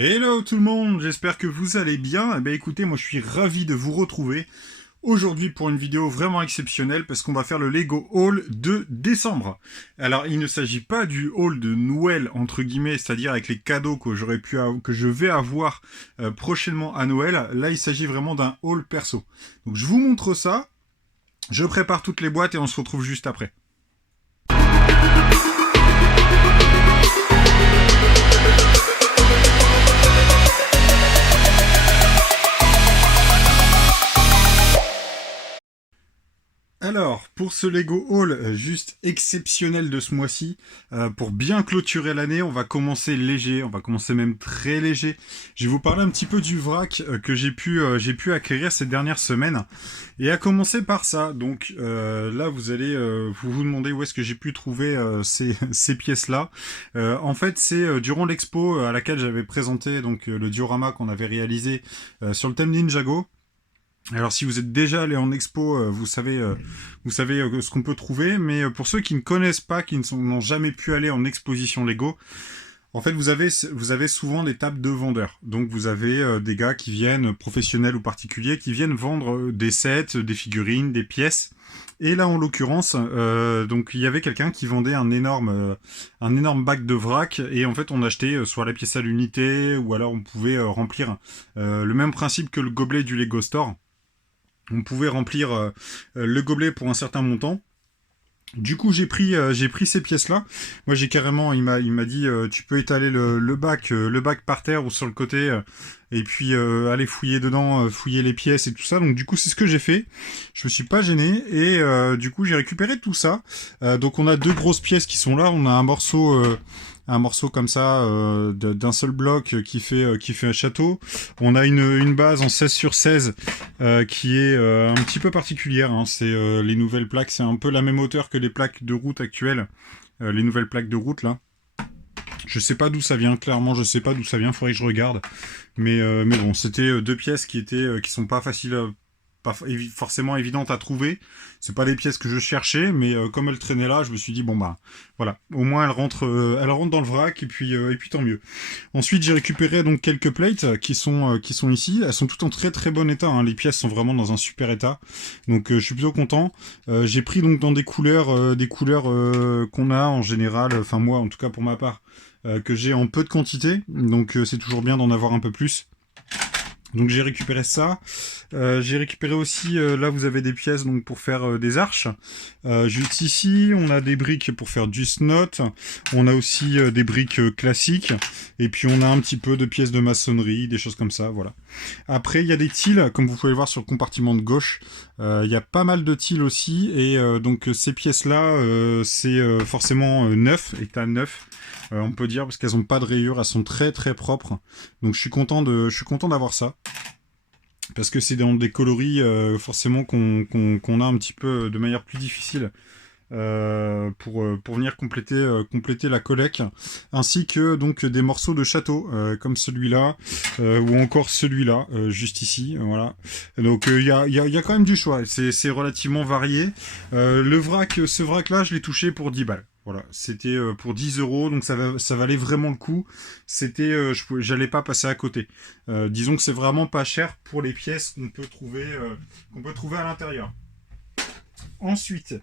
Hello tout le monde, j'espère que vous allez bien. Eh bien écoutez, moi je suis ravi de vous retrouver aujourd'hui pour une vidéo vraiment exceptionnelle parce qu'on va faire le Lego Haul de décembre. Alors il ne s'agit pas du haul de Noël entre guillemets, c'est-à-dire avec les cadeaux que que je vais avoir prochainement à Noël. Là il s'agit vraiment d'un haul perso. Donc je vous montre ça, je prépare toutes les boîtes et on se retrouve juste après. Alors, pour ce Lego Haul juste exceptionnel de ce mois-ci, pour bien clôturer l'année, on va commencer léger, on va commencer même très léger. Je vais vous parler un petit peu du vrac que j'ai pu acquérir ces dernières semaines. Et à commencer par ça, donc là vous allez vous demander où est-ce que j'ai pu trouver ces pièces-là. En fait, c'est durant l'expo à laquelle j'avais présenté donc le diorama qu'on avait réalisé sur le thème Ninjago. Alors si vous êtes déjà allé en expo, vous savez ce qu'on peut trouver, mais pour ceux qui ne connaissent pas, n'ont jamais pu aller en exposition Lego, en fait vous avez souvent des tables de vendeurs. Donc vous avez des gars qui viennent, professionnels ou particuliers, qui viennent vendre des sets, des figurines, des pièces. Et là en l'occurrence, donc il y avait quelqu'un qui vendait un énorme bac de vrac et en fait on achetait soit la pièce à l'unité ou alors on pouvait remplir le même principe que le gobelet du Lego Store. On pouvait remplir le gobelet pour un certain montant. Du coup, j'ai pris ces pièces-là. Moi, j'ai carrément, il m'a dit, tu peux étaler le bac par terre ou sur le côté, et puis aller fouiller dedans, fouiller les pièces et tout ça. Donc, du coup, c'est ce que j'ai fait. Je me suis pas gêné et du coup, j'ai récupéré tout ça. Donc, on a deux grosses pièces qui sont là. On a un morceau comme ça d'un seul bloc qui fait un château. On a une base en 16 sur 16 qui est un petit peu particulière. Hein. C'est les nouvelles plaques, c'est un peu la même hauteur que les plaques de route actuelles. Les nouvelles plaques de route là. Je sais pas d'où ça vient, clairement je sais pas d'où ça vient, faudrait que je regarde. Mais bon, c'était deux pièces qui sont pas faciles pas forcément évidentes à trouver. C'est pas les pièces que je cherchais, mais comme elles traînaient là, je me suis dit bon bah voilà, au moins elles rentrent dans le vrac et puis tant mieux. Ensuite, j'ai récupéré donc quelques plates qui sont ici. Elles sont toutes en très très bon état. Hein. Les pièces sont vraiment dans un super état, donc je suis plutôt content. J'ai pris donc dans des couleurs qu'on a en général. Enfin moi, en tout cas pour ma part, que j'ai en peu de quantité. Donc c'est toujours bien d'en avoir un peu plus. Donc j'ai récupéré ça. J'ai récupéré aussi, là vous avez des pièces donc pour faire des arches. Juste ici, on a des briques pour faire du snot. On a aussi des briques classiques. Et puis on a un petit peu de pièces de maçonnerie, des choses comme ça, voilà. Après, il y a des tiles, comme vous pouvez le voir sur le compartiment de gauche. Il y a pas mal de tiles aussi. Et donc ces pièces-là, c'est forcément neuf, état neuf. On peut dire parce qu'elles ont pas de rayures, elles sont très très propres. Donc je suis content d'avoir ça parce que c'est dans des coloris forcément qu'on a un petit peu de manière plus difficile pour venir compléter la collecte, ainsi que donc des morceaux de château comme celui-là ou encore celui-là juste ici, voilà. Donc il y a quand même du choix, c'est relativement varié. Ce vrac là je l'ai touché pour 10 balles. Voilà, c'était pour 10 euros, donc ça valait vraiment le coup. C'était, j'allais pas passer à côté. Disons que c'est vraiment pas cher pour les pièces qu'on peut trouver à l'intérieur. Ensuite,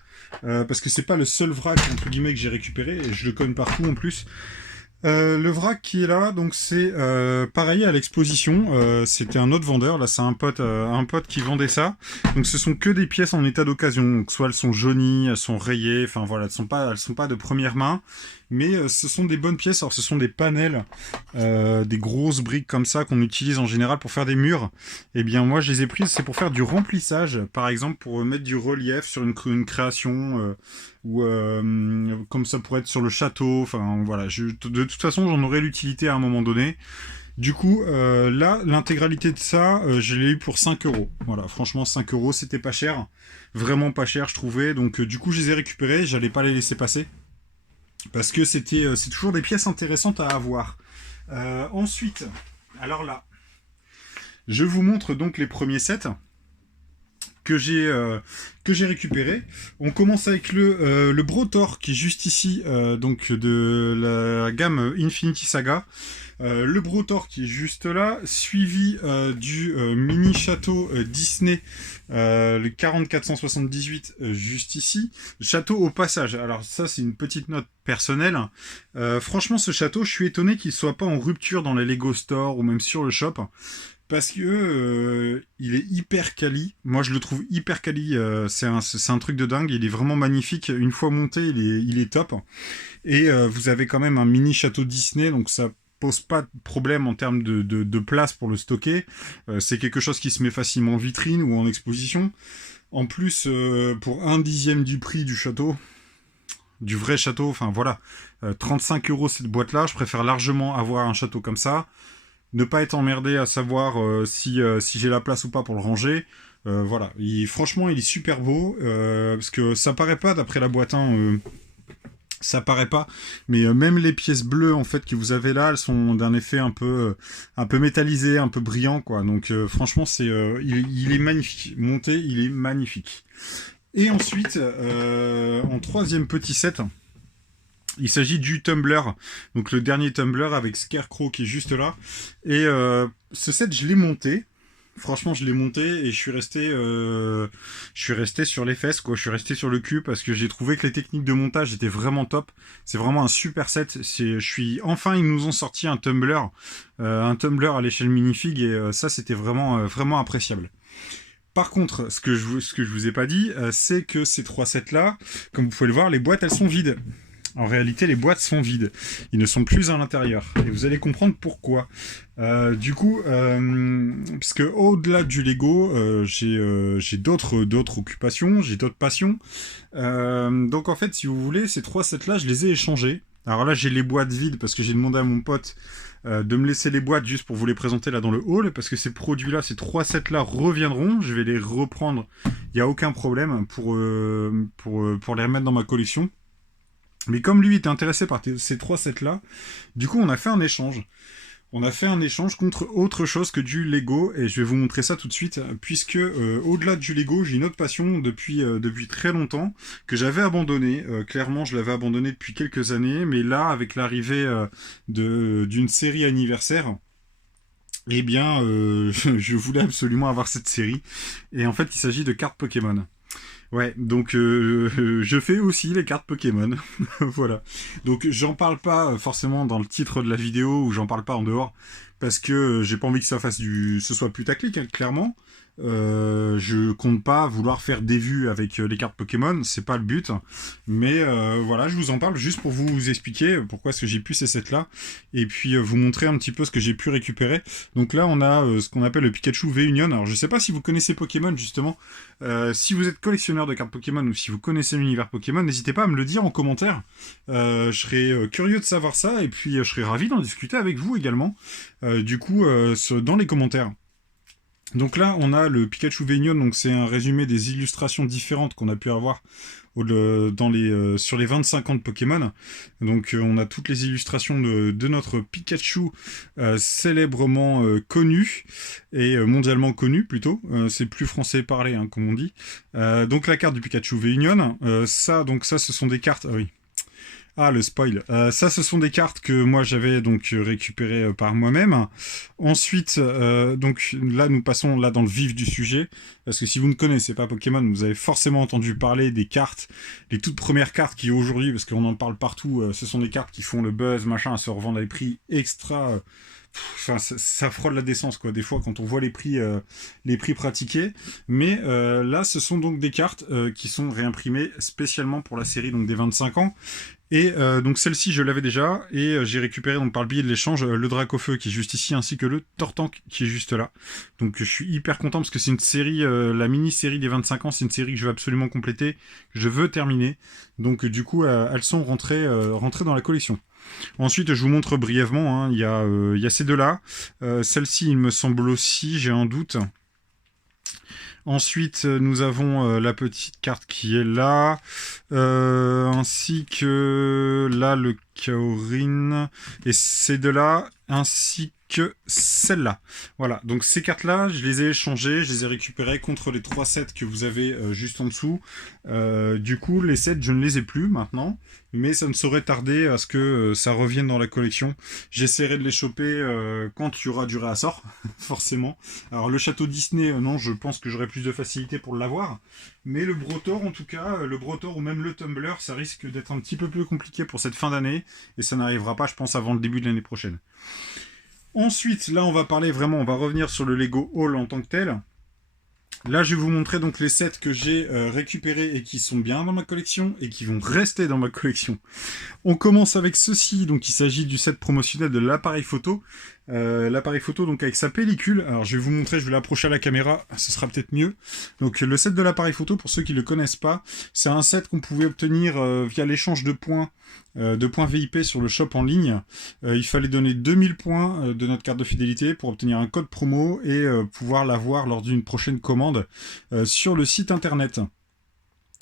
parce que c'est pas le seul vrac entre guillemets que j'ai récupéré, et je le cogne partout en plus. Le vrac qui est là, donc c'est pareil à l'exposition. C'était un autre vendeur. Là, c'est un pote qui vendait ça. Donc, ce sont que des pièces en état d'occasion. Donc, soit elles sont jaunies, elles sont rayées. Enfin voilà, elles sont pas de première main. Mais ce sont des bonnes pièces. Alors, ce sont des panels, des grosses briques comme ça qu'on utilise en général pour faire des murs. Eh bien, moi, je les ai prises. C'est pour faire du remplissage, par exemple, pour mettre du relief sur une création. Ou comme ça pourrait être sur le château, enfin voilà, de toute façon j'en aurai l'utilité à un moment donné. Du coup, là, l'intégralité de ça, je l'ai eu pour 5 euros. Voilà, franchement 5 euros, c'était pas cher, vraiment pas cher je trouvais, donc du coup je les ai récupérés, j'allais pas les laisser passer, parce que c'est toujours des pièces intéressantes à avoir. Ensuite, alors là, je vous montre donc les premiers sets. que j'ai récupéré. On commence avec le Brotor qui est juste ici, donc de la gamme Infinity Saga. Le Brotor qui est juste là, suivi du mini château Disney, le 40478 juste ici. Château au passage, alors ça c'est une petite note personnelle. Franchement ce château, je suis étonné qu'il soit pas en rupture dans les Lego Store ou même sur le shop. Parce que il est hyper quali. Moi, je le trouve hyper quali. C'est un truc de dingue. Il est vraiment magnifique. Une fois monté, il est top. Et vous avez quand même un mini château Disney, donc ça pose pas de problème en termes de place pour le stocker. C'est quelque chose qui se met facilement en vitrine ou en exposition. En plus, pour 1/10 du prix du château, du vrai château, enfin voilà, 35 € cette boîte-là, je préfère largement avoir un château comme ça. Ne pas être emmerdé à savoir si j'ai la place ou pas pour le ranger. Voilà, franchement il est super beau, parce que ça paraît pas d'après la boîte, hein, ça paraît pas, mais même les pièces bleues en fait que vous avez là, elles sont d'un effet un peu métallisé, un peu brillant quoi. Donc franchement il est magnifique, monté il est magnifique. Et ensuite en troisième petit set, il s'agit du Tumbler, donc le dernier Tumbler avec Scarecrow qui est juste là. Et ce set, je l'ai monté. Franchement, je l'ai monté et je suis resté sur les fesses, quoi. Je suis resté sur le cul parce que j'ai trouvé que les techniques de montage étaient vraiment top. C'est vraiment un super set. Enfin, ils nous ont sorti un Tumbler à l'échelle minifig et ça, c'était vraiment, vraiment appréciable. Par contre, ce que je vous ai pas dit, c'est que ces trois sets-là, comme vous pouvez le voir, les boîtes, elles sont vides. En réalité, les boîtes sont vides. Ils ne sont plus à l'intérieur. Et vous allez comprendre pourquoi. Du coup, parce que au-delà du Lego, j'ai d'autres occupations, j'ai d'autres passions. Donc en fait, si vous voulez, ces trois sets-là, je les ai échangés. Alors là, j'ai les boîtes vides parce que j'ai demandé à mon pote de me laisser les boîtes juste pour vous les présenter là dans le hall, parce que ces produits-là, ces trois sets-là reviendront. Je vais les reprendre. Il n'y a aucun problème pour les remettre dans ma collection. Mais comme lui était intéressé par ces trois sets-là, du coup on a fait un échange. On a fait un échange contre autre chose que du Lego, et je vais vous montrer ça tout de suite, puisque au-delà du Lego, j'ai une autre passion depuis très longtemps, que j'avais abandonnée. Clairement, je l'avais abandonnée depuis quelques années, mais là, avec l'arrivée d'une série anniversaire, eh bien, je voulais absolument avoir cette série. Et en fait, il s'agit de cartes Pokémon. Ouais, donc je fais aussi les cartes Pokémon. Voilà. Donc j'en parle pas forcément dans le titre de la vidéo ou j'en parle pas en dehors parce que j'ai pas envie que ça ce soit putaclic, hein, clairement. Je compte pas vouloir faire des vues avec les cartes Pokémon, c'est pas le but. Mais voilà, je vous en parle juste pour vous expliquer pourquoi est-ce que j'ai pu ces sets là et puis vous montrer un petit peu ce que j'ai pu récupérer. Donc là, on a ce qu'on appelle le Pikachu V-Union. Alors je sais pas si vous connaissez Pokémon justement. Si vous êtes collectionneur de cartes Pokémon ou si vous connaissez l'univers Pokémon, n'hésitez pas à me le dire en commentaire. Je serais curieux de savoir ça et puis je serais ravi d'en discuter avec vous également. Du coup, dans les commentaires. Donc là, on a le Pikachu V-Union, donc c'est un résumé des illustrations différentes qu'on a pu avoir sur les 25 ans de Pokémon. Donc on a toutes les illustrations de notre Pikachu célèbrement connu et mondialement connu plutôt. C'est plus français parlé, hein, comme on dit. Donc la carte du Pikachu V-Union. Ça, ce sont des cartes... Ah oui. Ah, le spoil. Ça, ce sont des cartes que moi j'avais donc récupérées par moi-même. Ensuite, donc là, nous passons là dans le vif du sujet, parce que si vous ne connaissez pas Pokémon, vous avez forcément entendu parler des cartes, les toutes premières cartes qui aujourd'hui, parce qu'on en parle partout, ce sont des cartes qui font le buzz, machin, se revendent à des prix extra. Enfin, ça frôle la décence, quoi, des fois, quand on voit les prix pratiqués. Mais là, ce sont donc des cartes qui sont réimprimées spécialement pour la série donc des 25 ans. Et donc celle-ci, je l'avais déjà, et j'ai récupéré donc par le biais de l'échange le Dracofeu qui est juste ici, ainsi que le Tortank qui est juste là. Donc je suis hyper content parce que c'est une série, la mini-série des 25 ans, c'est une série que je veux absolument compléter, que je veux terminer. Donc du coup, elles sont rentrées dans la collection. Ensuite, je vous montre brièvement, hein, il y a ces deux-là. Celle-ci, il me semble aussi, j'ai un doute. Ensuite, nous avons la petite carte qui est là, ainsi que là, le Kaorin, et ces deux-là, ainsi que celle-là. Voilà, donc ces cartes-là, je les ai échangées, je les ai récupérées contre les 3 sets que vous avez juste en dessous. Du coup, les sets, je ne les ai plus maintenant, mais ça ne saurait tarder à ce que ça revienne dans la collection. J'essaierai de les choper quand il y aura du réassort, forcément. Alors le château Disney, non, je pense que j'aurai plus de facilité pour l'avoir, mais le Brotor, en tout cas, le Brotor ou même le Tumbler, ça risque d'être un petit peu plus compliqué pour cette fin d'année, et ça n'arrivera pas, je pense, avant le début de l'année prochaine. Ensuite, là, on va parler vraiment, on va revenir sur le Lego Haul en tant que tel. Là, je vais vous montrer donc les sets que j'ai récupérés et qui sont bien dans ma collection et qui vont rester dans ma collection. On commence avec ceci, donc il s'agit du set promotionnel de l'appareil photo. L'appareil photo donc avec sa pellicule. Alors je vais vous montrer, je vais l'approcher à la caméra, ce sera peut-être mieux. Donc le set de l'appareil photo, pour ceux qui ne le connaissent pas, c'est un set qu'on pouvait obtenir via l'échange de points VIP sur le shop en ligne. Il fallait donner 2000 points de notre carte de fidélité pour obtenir un code promo et pouvoir l'avoir lors d'une prochaine commande sur le site internet.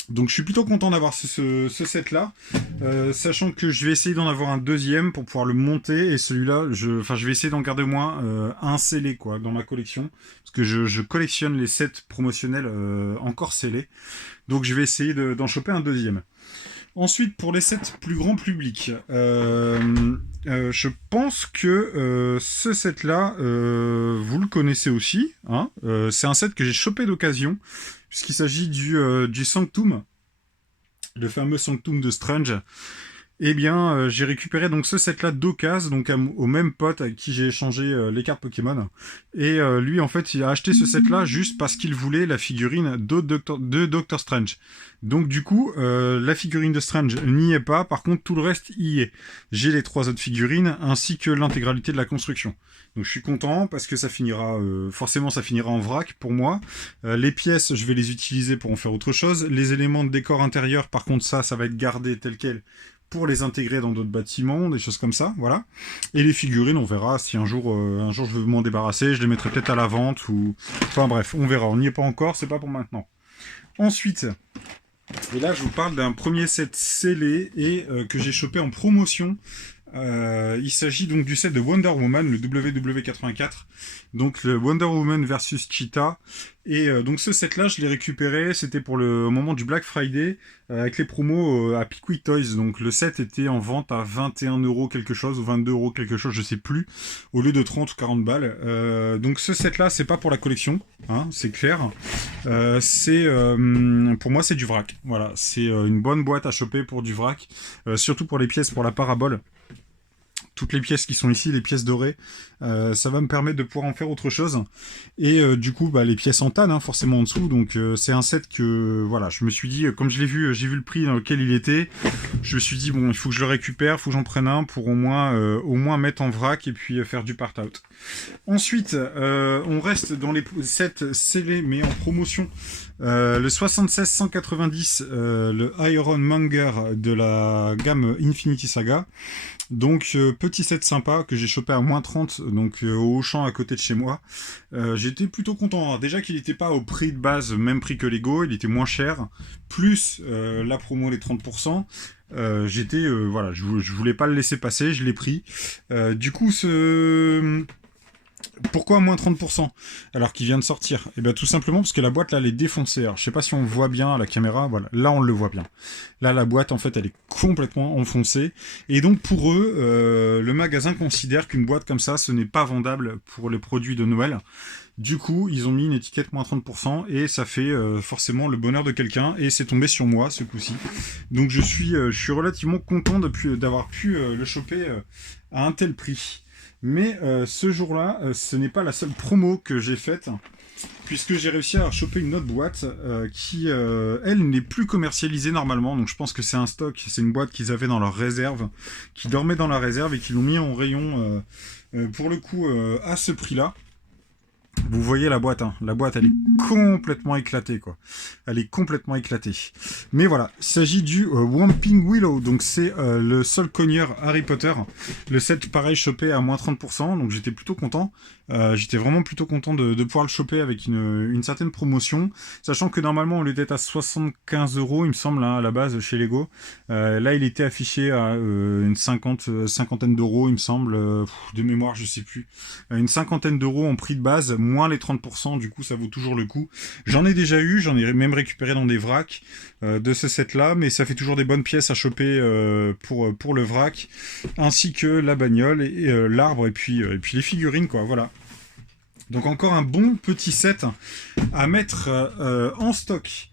Donc je suis plutôt content d'avoir ce set là, sachant que je vais essayer d'en avoir un deuxième pour pouvoir le monter, et celui-là, je vais essayer d'en garder au moins un scellé quoi, dans ma collection, parce que je collectionne les sets promotionnels encore scellés, donc je vais essayer d'en choper un deuxième. Ensuite, pour les sets plus grand public, je pense que ce set-là, vous le connaissez aussi. Hein, c'est un set que j'ai chopé d'occasion, puisqu'il s'agit du Sanctum, le fameux Sanctum de Strange. Eh bien, j'ai récupéré donc ce set-là d'occasion, donc au même pote avec qui j'ai échangé les cartes Pokémon. Et lui, en fait, il a acheté ce set-là juste parce qu'il voulait la figurine de Doctor Strange. Donc du coup, la figurine de Strange n'y est pas, par contre tout le reste y est. J'ai les 3 autres figurines, ainsi que l'intégralité de la construction. Donc je suis content, parce que ça finira, forcément ça finira en vrac pour moi. Les pièces, je vais les utiliser pour en faire autre chose. Les éléments de décor intérieur, par contre ça va être gardé tel quel, pour les intégrer dans d'autres bâtiments, des choses comme ça, voilà. Et les figurines, on verra si un jour je veux m'en débarrasser, je les mettrai peut-être à la vente, ou... Enfin bref, on verra, on n'y est pas encore, c'est pas pour maintenant. Ensuite, et là je vous parle d'un premier set scellé et que j'ai chopé en promotion. Il s'agit donc du set de Wonder Woman, le WW84, donc le Wonder Woman versus Cheetah. Et donc ce set là je l'ai récupéré, c'était pour le moment du Black Friday avec les promos à Pickwick Toys. Donc le set était en vente à 21€ quelque chose ou 22€ quelque chose, je sais plus, au lieu de 30 ou 40 balles. Donc ce set là c'est pas pour la collection, hein, c'est clair. Pour moi c'est du vrac, voilà, c'est une bonne boîte à choper pour du vrac, surtout pour les pièces pour la parabole. Toutes les pièces qui sont ici, les pièces dorées, ça va me permettre de pouvoir en faire autre chose. Et du coup, les pièces en tanne, hein, forcément en dessous. Donc c'est un set que, voilà, je me suis dit, comme je l'ai vu, j'ai vu le prix dans lequel il était, je me suis dit, bon, il faut que je le récupère, il faut que j'en prenne un pour au moins mettre en vrac et puis faire du part-out. Ensuite, on reste dans les sets scellés, mais en promotion. Le 76-190, le Iron Monger de la gamme Infinity Saga. Donc petit set sympa que j'ai chopé à moins 30, donc au Auchan à côté de chez moi. J'étais plutôt content. Alors, déjà qu'il n'était pas au prix de base, même prix que Lego, il était moins cher, plus la promo les 30%. Voilà, je voulais pas le laisser passer, je l'ai pris. Du coup, pourquoi moins 30% alors qu'il vient de sortir? Et bien tout simplement parce que la boîte là elle est défoncée. Alors je sais pas si on le voit bien à la caméra, voilà, là on le voit bien. Là la boîte en fait elle est complètement enfoncée. Et donc pour eux, le magasin considère qu'une boîte comme ça, ce n'est pas vendable pour les produits de Noël. Du coup, ils ont mis une étiquette moins 30% et ça fait forcément le bonheur de quelqu'un, et c'est tombé sur moi ce coup-ci. Donc je suis relativement content d'avoir pu le choper à un tel prix. Mais ce jour-là, ce n'est pas la seule promo que j'ai faite, puisque j'ai réussi à choper une autre boîte qui, elle, n'est plus commercialisée normalement. Donc je pense que c'est un stock, c'est une boîte qu'ils avaient dans leur réserve, qui dormait dans la réserve et qui l'ont mis en rayon, pour le coup, à ce prix-là. Vous voyez la boîte, hein. La boîte elle est complètement éclatée quoi. Elle est complètement éclatée. Mais voilà, il s'agit du Whomping Willow, donc c'est le seul cogneur Harry Potter. Le set pareil chopé à moins 30%, donc j'étais plutôt content. J'étais vraiment plutôt content de pouvoir le choper avec une certaine promotion, sachant que normalement on était à 75 euros, il me semble, hein, à la base chez Lego. Là, il était affiché à une cinquantaine d'euros, il me semble, de mémoire, je sais plus. Une cinquantaine d'euros en prix de base, moins les 30%, du coup ça vaut toujours le coup. J'en ai déjà eu, j'en ai même récupéré dans des vracs de ce set-là, mais ça fait toujours des bonnes pièces à choper pour le vrac, ainsi que la bagnole et l'arbre et puis les figurines, quoi, voilà. Donc encore un bon petit set à mettre en stock.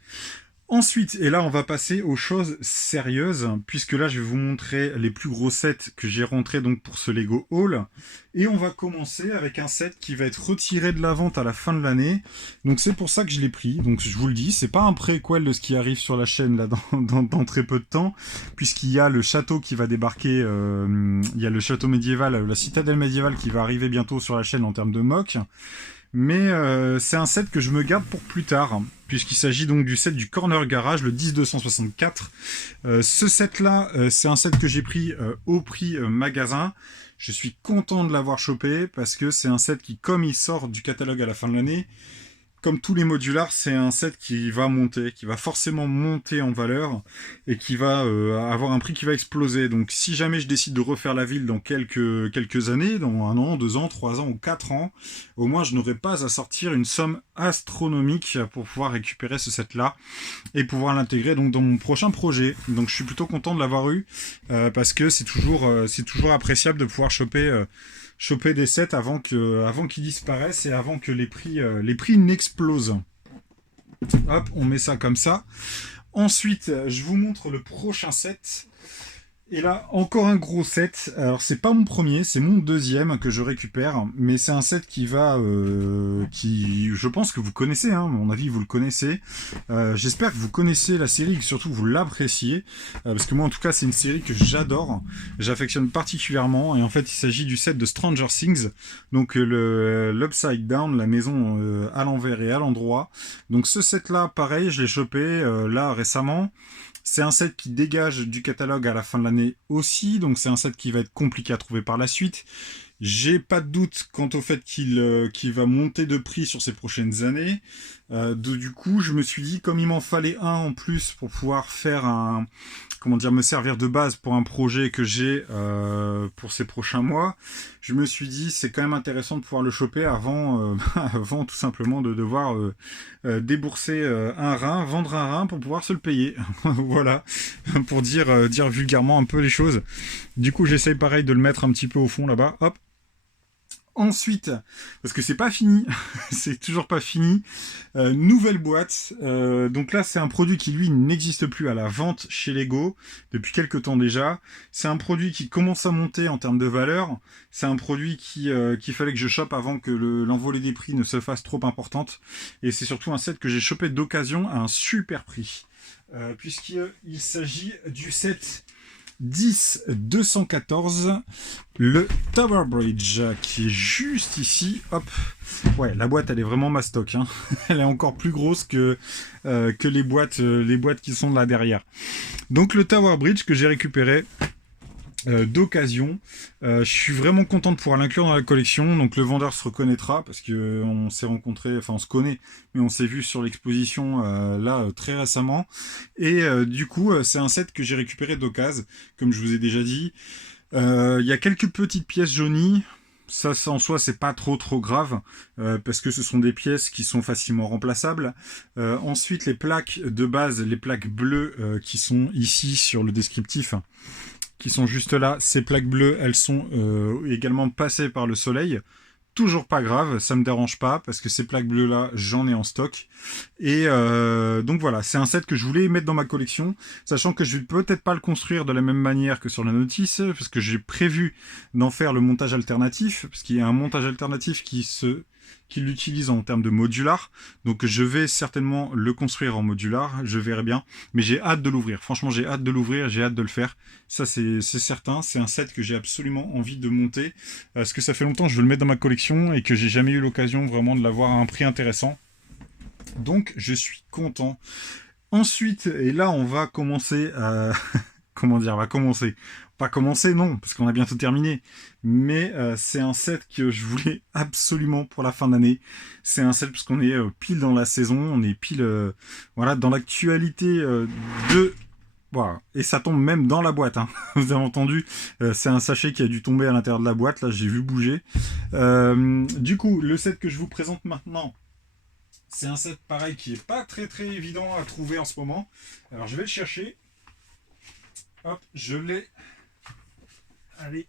Ensuite, et là on va passer aux choses sérieuses, puisque là je vais vous montrer les plus gros sets que j'ai rentrés donc pour ce Lego Haul. Et on va commencer avec un set qui va être retiré de la vente à la fin de l'année. Donc c'est pour ça que je l'ai pris. Donc je vous le dis, c'est pas un préquel de ce qui arrive sur la chaîne là dans très peu de temps, puisqu'il y a le château qui va débarquer, il y a le château médiéval, la citadelle médiévale qui va arriver bientôt sur la chaîne en termes de mock. Mais c'est un set que je me garde pour plus tard, puisqu'il s'agit donc du set du Corner Garage, le 10264. Ce set-là, c'est un set que j'ai pris au prix magasin. Je suis content de l'avoir chopé, parce que c'est un set qui, comme il sort du catalogue à la fin de l'année, comme tous les modulars, c'est un set qui va monter, qui va forcément monter en valeur et qui va avoir un prix qui va exploser. Donc si jamais je décide de refaire la ville dans quelques années, dans 1 an, 2 ans, 3 ans ou 4 ans, au moins je n'aurai pas à sortir une somme astronomique pour pouvoir récupérer ce set-là et pouvoir l'intégrer donc dans mon prochain projet. Donc je suis plutôt content de l'avoir eu parce que c'est toujours appréciable de pouvoir choper des sets avant qu'ils disparaissent et avant que les prix n'explosent. Hop, on met ça comme ça. Ensuite, je vous montre le prochain set. Et là, encore un gros set. Alors, c'est pas mon premier, c'est mon deuxième que je récupère. Mais c'est un set qui, je pense que vous connaissez, hein, à mon avis, vous le connaissez. J'espère que vous connaissez la série et que surtout vous l'appréciez. Parce que moi, en tout cas, c'est une série que j'adore. J'affectionne particulièrement. Et en fait, il s'agit du set de Stranger Things. Donc, l'Upside Down, la maison à l'envers et à l'endroit. Donc, ce set-là, pareil, je l'ai chopé là récemment. C'est un set qui dégage du catalogue à la fin de l'année aussi, donc c'est un set qui va être compliqué à trouver par la suite. J'ai pas de doute quant au fait qu'il va monter de prix sur ces prochaines années. Du coup, je me suis dit, comme il m'en fallait un en plus pour pouvoir faire me servir de base pour un projet que j'ai pour ces prochains mois, je me suis dit, c'est quand même intéressant de pouvoir le choper avant tout simplement de devoir débourser vendre un rein pour pouvoir se le payer. Voilà, pour dire vulgairement un peu les choses. Du coup, j'essaye pareil de le mettre un petit peu au fond là-bas. Hop. Ensuite, parce que c'est pas fini, c'est toujours pas fini, nouvelle boîte. Donc là, c'est un produit qui, lui, n'existe plus à la vente chez Lego depuis quelques temps déjà. C'est un produit qui commence à monter en termes de valeur. C'est un produit qu'il fallait que je chope avant que l'envolée des prix ne se fasse trop importante. Et c'est surtout un set que j'ai chopé d'occasion à un super prix. Puisqu'il s'agit du set 10-214, le Tower Bridge, qui est juste ici. Hop. Ouais, la boîte, elle est vraiment mastoc, hein. Elle est encore plus grosse que les boîtes qui sont là derrière. Donc le Tower Bridge que j'ai récupéré d'occasion. Je suis vraiment content de pouvoir l'inclure dans la collection. Donc le vendeur se reconnaîtra parce que on s'est rencontrés, enfin on se connaît, mais on s'est vu sur l'exposition très récemment. Et du coup, c'est un set que j'ai récupéré d'occasion, comme je vous ai déjà dit. Il y a quelques petites pièces jaunies. Ça en soi, c'est pas trop grave parce que ce sont des pièces qui sont facilement remplaçables. Ensuite, les plaques de base, les plaques bleues qui sont ici sur le descriptif, qui sont juste là, ces plaques bleues, elles sont également passées par le soleil. Toujours pas grave, ça me dérange pas, parce que ces plaques bleues là, j'en ai en stock. Et donc voilà, c'est un set que je voulais mettre dans ma collection, sachant que je vais peut-être pas le construire de la même manière que sur la notice, parce que j'ai prévu d'en faire le montage alternatif, parce qu'il y a un montage alternatif qui l'utilise en termes de modular. Donc je vais certainement le construire en modular, je verrai bien. Mais j'ai hâte de l'ouvrir. Franchement, j'ai hâte de l'ouvrir, j'ai hâte de le faire. Ça, c'est certain. C'est un set que j'ai absolument envie de monter. Parce que ça fait longtemps que je veux le mettre dans ma collection et que j'ai jamais eu l'occasion vraiment de l'avoir à un prix intéressant. Donc je suis content. Ensuite, et là on va commencer à... Comment dire, on va commencer. pas commencé, non, parce qu'on a bientôt terminé. Mais c'est un set que je voulais absolument pour la fin d'année. C'est un set parce qu'on est pile dans la saison, on est pile voilà, dans l'actualité de... Voilà. Et ça tombe même dans la boîte, hein. Vous avez entendu, c'est un sachet qui a dû tomber à l'intérieur de la boîte, là j'ai vu bouger. Du coup, le set que je vous présente maintenant, c'est un set pareil qui est pas très évident à trouver en ce moment. Alors je vais le chercher. Hop, je l'ai. Allez.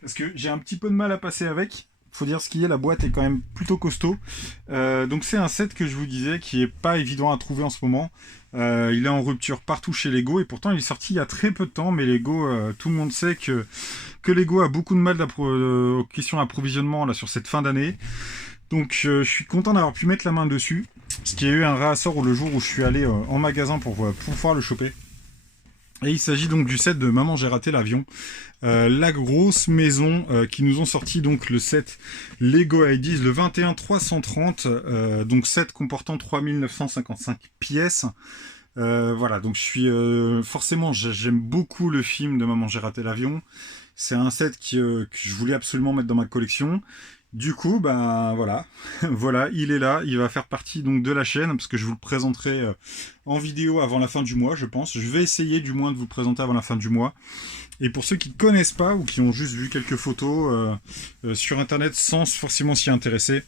Parce que j'ai un petit peu de mal à passer avec. Faut dire ce qui est, la boîte est quand même plutôt costaud. Donc c'est un set que je vous disais qui est pas évident à trouver en ce moment. Il est en rupture partout chez Lego et pourtant il est sorti il y a très peu de temps. Mais Lego, tout le monde sait que Lego a beaucoup de mal aux questions d'approvisionnement là sur cette fin d'année. Donc je suis content d'avoir pu mettre la main dessus. Parce qu'il y a eu un réassort le jour où je suis allé en magasin pour pouvoir le choper. Et il s'agit donc du set de Maman j'ai raté l'avion. La grosse maison qui nous ont sorti donc le set Lego Ideas, le 21-330, donc set comportant 3955 pièces. Voilà, donc je suis forcément, j'aime beaucoup le film de Maman j'ai raté l'avion. C'est un set que je voulais absolument mettre dans ma collection. Du coup, ben voilà, voilà, il est là, il va faire partie donc de la chaîne parce que je vous le présenterai en vidéo avant la fin du mois, je pense. Je vais essayer du moins de vous le présenter avant la fin du mois. Et pour ceux qui ne connaissent pas ou qui ont juste vu quelques photos sur internet sans forcément s'y intéresser,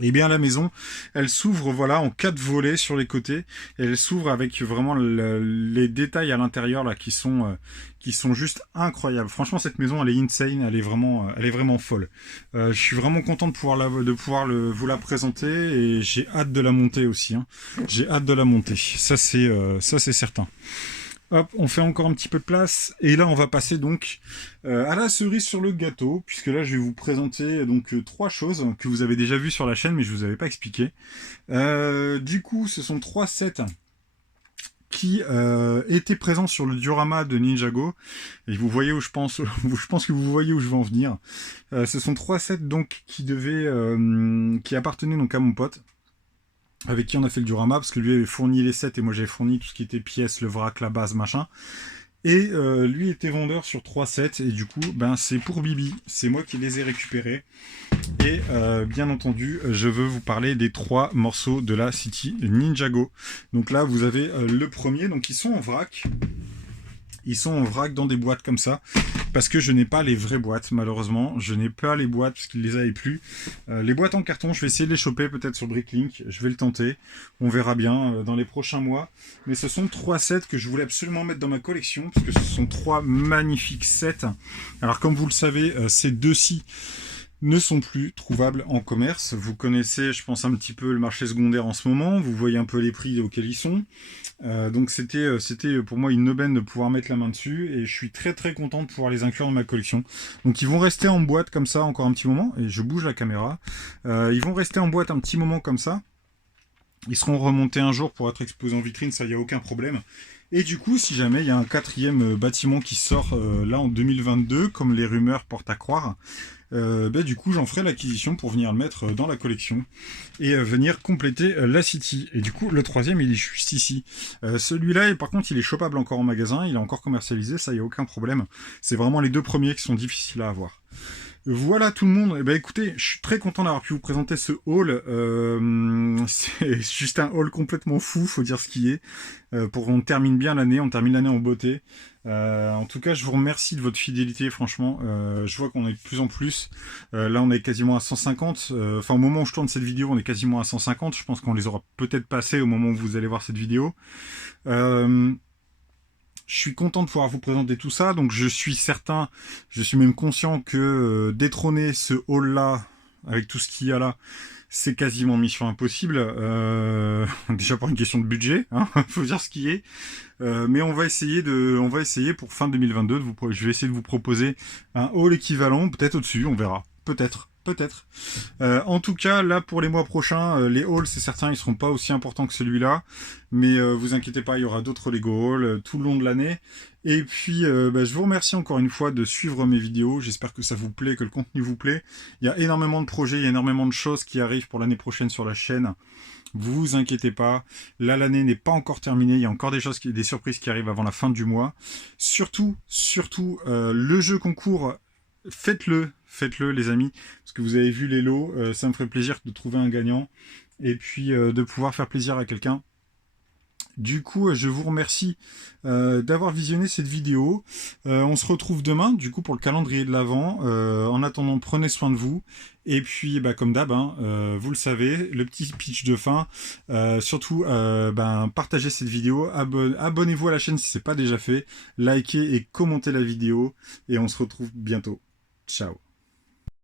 eh bien la maison, elle s'ouvre voilà en 4 volets sur les côtés et elle s'ouvre avec vraiment les détails à l'intérieur là qui sont juste incroyables. Franchement cette maison elle est insane, elle est vraiment folle. Je suis vraiment content de pouvoir vous la présenter et j'ai hâte de la monter aussi, hein. J'ai hâte de la monter. Ça c'est certain. Hop, on fait encore un petit peu de place et là on va passer donc à la cerise sur le gâteau puisque là je vais vous présenter donc 3 choses que vous avez déjà vues sur la chaîne mais je vous avais pas expliqué. Du coup ce sont 3 sets qui étaient présents sur le diorama de Ninjago et vous voyez où je pense que vous voyez où je veux en venir. Ce sont 3 sets donc qui appartenaient donc à mon pote, avec qui on a fait le diorama, parce que lui avait fourni les sets et moi j'avais fourni tout ce qui était pièces, le vrac, la base, machin. Et lui était vendeur sur 3 sets, et du coup, ben c'est pour Bibi, c'est moi qui les ai récupérés. Et bien entendu, je veux vous parler des 3 morceaux de la City Ninjago. Donc là, vous avez le premier, donc ils sont en vrac. Ils sont en vrac dans des boîtes comme ça, parce que je n'ai pas les vraies boîtes, malheureusement. Je n'ai pas les boîtes, parce qu'ils les avaient plus. Les boîtes en carton, je vais essayer de les choper, peut-être sur Bricklink. Je vais le tenter. On verra bien dans les prochains mois. Mais ce sont 3 sets que je voulais absolument mettre dans ma collection, parce que ce sont 3 magnifiques sets. Alors, comme vous le savez, ces deux-ci ne sont plus trouvables en commerce. Vous connaissez, je pense, un petit peu le marché secondaire en ce moment. Vous voyez un peu les prix auxquels ils sont. Donc c'était pour moi une aubaine de pouvoir mettre la main dessus et je suis très content de pouvoir les inclure dans ma collection. Donc ils vont rester en boîte comme ça encore un petit moment et je bouge la caméra. Ils vont rester en boîte un petit moment comme ça. Ils seront remontés un jour pour être exposés en vitrine, ça y a aucun problème. Et du coup, si jamais il y a un 4e bâtiment qui sort là en 2022, comme les rumeurs portent à croire, du coup j'en ferai l'acquisition pour venir le mettre dans la collection et venir compléter la City. Et du coup le 3e il est juste ici. Celui-là par contre il est chopable encore en magasin, il est encore commercialisé, ça y a aucun problème. C'est vraiment les 2 premiers qui sont difficiles à avoir. Voilà tout le monde, et écoutez, je suis très content d'avoir pu vous présenter ce haul, c'est juste un haul complètement fou, faut dire ce qui est, on termine bien l'année, on termine l'année en beauté. En tout cas je vous remercie de votre fidélité, franchement, je vois qu'on est de plus en plus, là on est quasiment à 150, enfin au moment où je tourne cette vidéo on est quasiment à 150, je pense qu'on les aura peut-être passés au moment où vous allez voir cette vidéo. Je suis content de pouvoir vous présenter tout ça, donc je suis certain, je suis même conscient que détrôner ce haul-là, avec tout ce qu'il y a là, c'est quasiment mission impossible, déjà pour une question de budget, hein, faut dire ce qui est, mais on va essayer pour fin 2022, je vais essayer de vous proposer un haul équivalent, peut-être au-dessus, on verra, peut-être peut-être. En tout cas, là pour les mois prochains, les hauls, c'est certain, ils seront pas aussi importants que celui-là, mais vous inquiétez pas, il y aura d'autres Lego hauls tout le long de l'année. Et puis, je vous remercie encore une fois de suivre mes vidéos. J'espère que ça vous plaît, que le contenu vous plaît. Il y a énormément de projets, il y a énormément de choses qui arrivent pour l'année prochaine sur la chaîne. Vous inquiétez pas, là l'année n'est pas encore terminée, il y a encore des surprises qui arrivent avant la fin du mois. Surtout, le jeu concours, faites-le les amis, parce que vous avez vu les lots, ça me ferait plaisir de trouver un gagnant et puis de pouvoir faire plaisir à quelqu'un. Du coup, je vous remercie d'avoir visionné cette vidéo. On se retrouve demain, du coup, pour le calendrier de l'Avent. En attendant, prenez soin de vous. Et puis, comme d'hab, vous le savez, le petit pitch de fin. Surtout, partagez cette vidéo. Abonnez-vous à la chaîne si ce n'est pas déjà fait. Likez et commentez la vidéo. Et on se retrouve bientôt. Ciao.